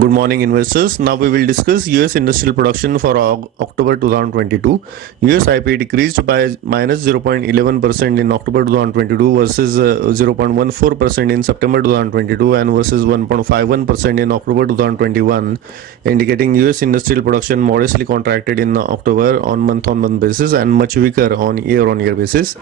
Good morning, investors. Now we will discuss US industrial production for October 2022. US IP decreased by minus 0.11% in October 2022 versus 0.14% in September 2022 and versus 1.51% in October 2021, indicating US industrial production modestly contracted in October on month-on-month basis and much weaker on year-on-year basis.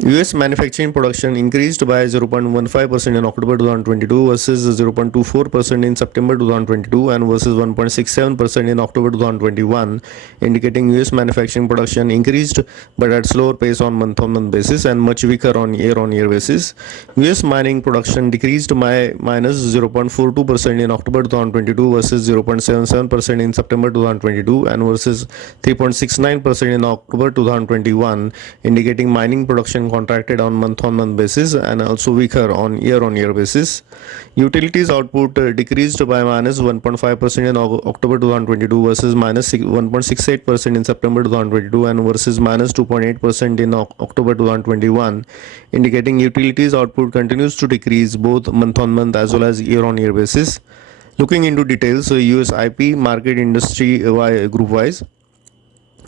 US manufacturing production increased by 0.15% in October 2022 versus 0.24% in September 2022 and versus 1.67% in October 2021, indicating US manufacturing production increased but at slower pace on month-on-month basis and much weaker on year-on-year basis. US mining production decreased by minus 0.42% in October 2022 versus 0.77% in September 2022 and versus 3.69% in October 2021, indicating mining production contracted on month-on-month basis and also weaker on year-on-year basis. Utilities output decreased by minus 1.5% in October 2022 versus minus 1.68% in September 2022 and versus minus 2.8% in October 2021, indicating utilities output continues to decrease both month-on-month as well as year-on-year basis. Looking into details, US IP market industry group wise.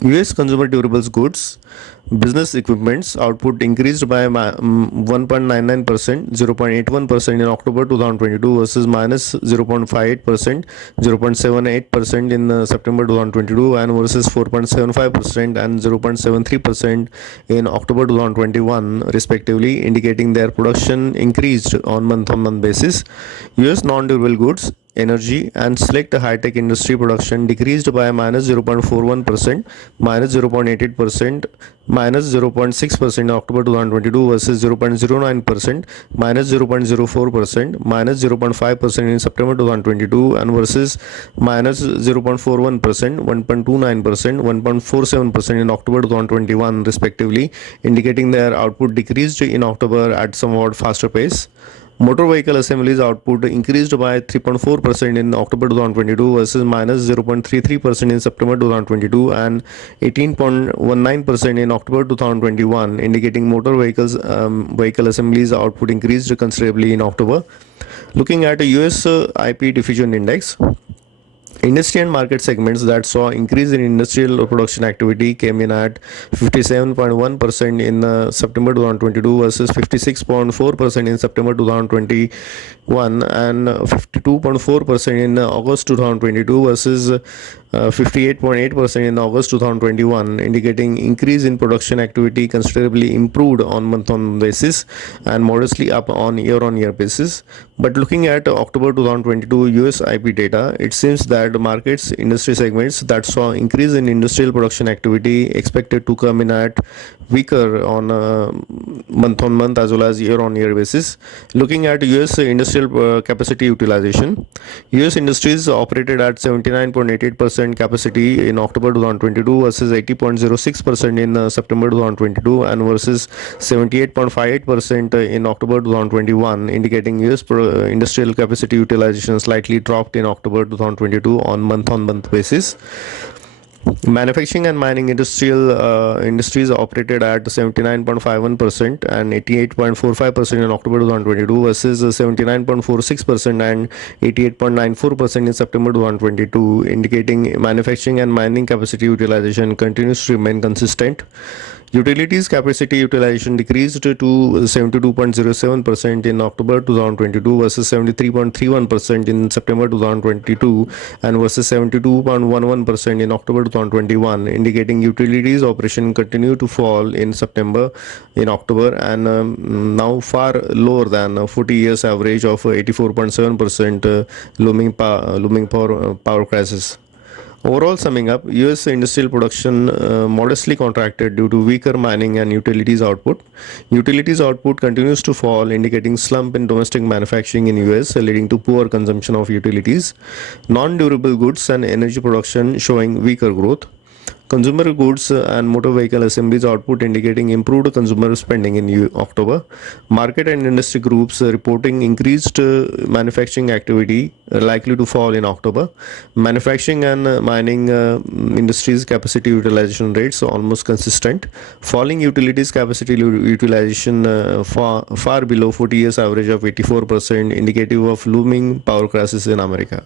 US consumer durables goods, business equipments output increased by 1.99%, 0.81% in October 2022 versus minus 0.58%, 0.78% in September 2022 and versus 4.75% and 0.73% in October 2021 respectively, indicating their production increased on month-on-month basis. US non-durable goods, energy and select high-tech industry production decreased by minus 0.41%, minus 0.88%, minus 0.6% in October 2022 versus 0.09%, minus 0.04%, minus 0.5% in September 2022 and versus minus 0.41%, 1.29%, 1.47% in October 2021 respectively, indicating their output decreased in October at somewhat faster pace. Motor vehicle assemblies output increased by 3.4% in October 2022 versus minus 0.33% in September 2022 and 18.19% in October 2021, indicating motor vehicle assemblies output increased considerably in October. Looking at US IP diffusion index. Industry and market segments that saw increase in industrial production activity came in at 57.1% in September 2022 versus 56.4% in September 2021 and 52.4% in August 2022 versus 58.8% in August 2021, indicating increase in production activity considerably improved on month-on basis and modestly up on year-on-year basis. But looking at October 2022 US IP data, it seems that the markets industry segments that saw increase in industrial production activity expected to come in at weaker on month-on-month as well as year-on-year basis. Looking at US industrial capacity utilization, US industries operated at 79.88% capacity in October 2022 versus 80.06% in September 2022 and versus 78.58% in October 2021, indicating US industrial capacity utilization slightly dropped in October 2022 on month-on-month basis. Manufacturing and mining industries operated at 79.51% and 88.45% in October 2022 versus 79.46% and 88.94% in September 2022, indicating manufacturing and mining capacity utilization continues to remain consistent. Utilities capacity utilization decreased to 72.07% in October 2022 versus 73.31% in September 2022 and versus 72.11% in October 2021, indicating utilities operation continue to fall in October and now far lower than 40 years average of 84.7% looming power crisis. Overall, summing up, US industrial production modestly contracted due to weaker mining and utilities output. Utilities output continues to fall, indicating slump in domestic manufacturing in US, leading to poor consumption of utilities. Non-durable goods and energy production showing weaker growth. Consumer goods and motor vehicle assemblies output indicating improved consumer spending in October. Market and industry groups reporting increased manufacturing activity likely to fall in October. Manufacturing and mining industries capacity utilization rates almost consistent. Falling utilities capacity utilization far below 40 years average of 84%, indicative of looming power crisis in America.